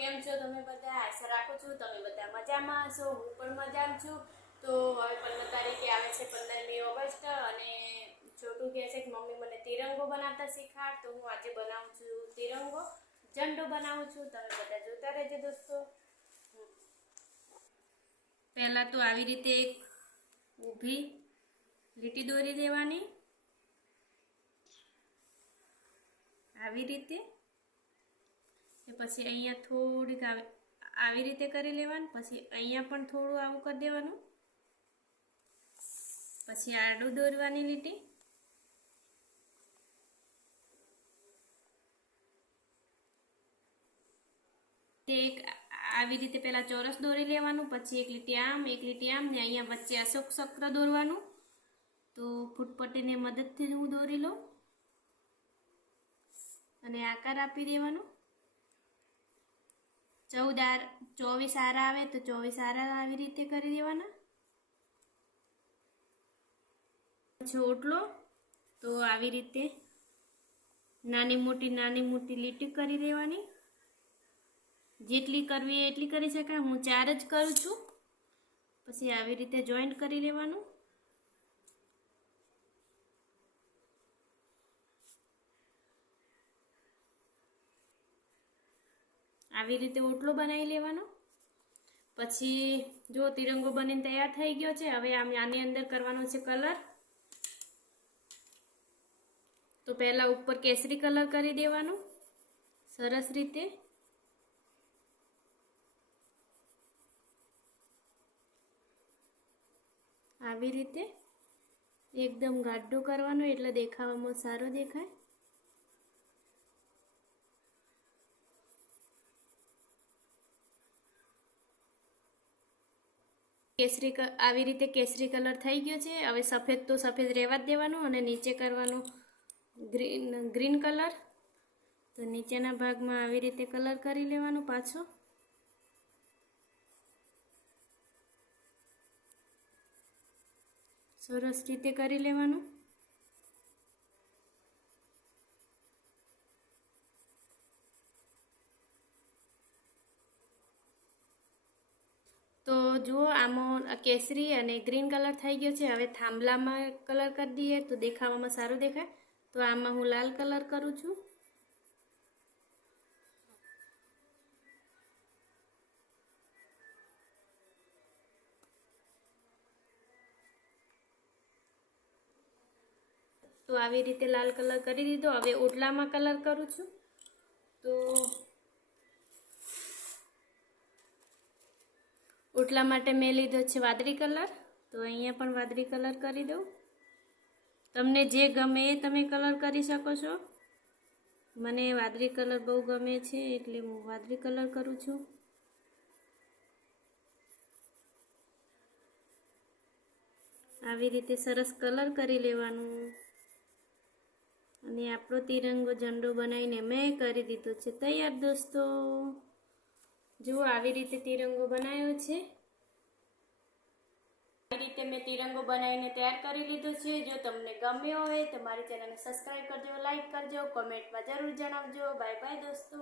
કેમ છો તમે બધા? આશા રાખું છું તમે બધા મજામાં હશો. હું પણ મજામાં છું. તો હવે 15 તારીખે આવે છે 15મી ઓગસ્ટ અને છોટું કહે છે કે મમ્મી મને તિરંગો બનાવતા શીખવાડ. તો હું આજે બનાવું છું તિરંગો, ઝંડો બનાવું છું. તમે બધા જોતા રહેજો દોસ્તો. પહેલા તો આવી રીતે એક ઊભી લીટી દોરી દેવાની, આવી રીતે. પછી અહીંયા થોડીક આવી રીતે કરી લેવાનું. પછી અહીંયા પણ થોડું આવું કરી દેવાનું. પછી આડું દોરવાની લીટી, તે એક આવી રીતે પહેલા ચોરસ દોરી લેવાનું. પછી એક લીટી આમ, એક લીટી આમ, ને અહીંયા વચ્ચે અશોક ચક્ર દોરવાનું. તો ફૂટપટ્ટીની મદદથી હું દોરી લઉં અને આકાર આપી દેવાનો. 24 આરા આવે તો 24 આરા આવી રીતે કરી દેવાના. પછી ઓટલો તો આવી રીતે નાની મોટી લીટી કરી દેવાની. જેટલી કરવી એટલી કરી શકાય. હું 4 જ કરું છું. પછી આવી રીતે જોઈન્ટ કરી લેવાનું. આવી રીતે ઓટલો બનાવી લેવાનો. પછી જો તિરંગો બનીને તૈયાર થઈ ગયો છે. હવે આની અંદર કરવાનો છે કલર. તો પહેલા ઉપર કેસરી કલર કરી દેવાનો સરસ રીતે. આવી રીતે એકદમ ગાઢો કરવાનો એટલે દેખાવામાં સારો દેખાય. આવી રીતે કેસરી કલર થઈ ગયો છે. હવે સફેદ તો સફેદ રહેવા જ દેવાનું અને નીચે કરવાનું ગ્રીન કલર. તો નીચેના ભાગમાં આવી રીતે કલર કરી લેવાનો પાછો. સરસ રીતે કરી લેવાનું. તો જુઓ આમાં કેસરી અને ગ્રીન કલર થઈ ગયો છે. હવે થાંભલામાં કલર કરી દઈએ તો દેખાવામાં સારું દેખાય. તો આમાં હું લાલ કલર કરું છું. તો આવી રીતે લાલ કલર કરી દીધો. હવે ઓટલામાં કલર કરું છું. તો ઓટલા માટે મેં લીધો છે વાદળી કલર. તો અહીંયા પણ વાદળી કલર કરી દઉં. તમને જે ગમે એ તમે કલર કરી શકો છો. મને વાદળી કલર બહુ ગમે છે એટલે હું વાદળી કલર કરું છું. આવી રીતે સરસ કલર કરી લેવાનું. અને આપણો તિરંગો ઝંડો બનાવીને મેં કરી દીધો છે તૈયાર દોસ્તો. જુઓ આવી રીતે તિરંગો બનાવ્યો છે. આવી રીતે મેં તિરંગો બનાવીને તૈયાર કરી લીધો છે. જો તમને ગમ્યો હોય તો મારી ચેનલને સબસ્ક્રાઈબ કરજો, લાઈક કરજો, કોમેન્ટમાં જરૂર જણાવજો. બાય બાય દોસ્તો.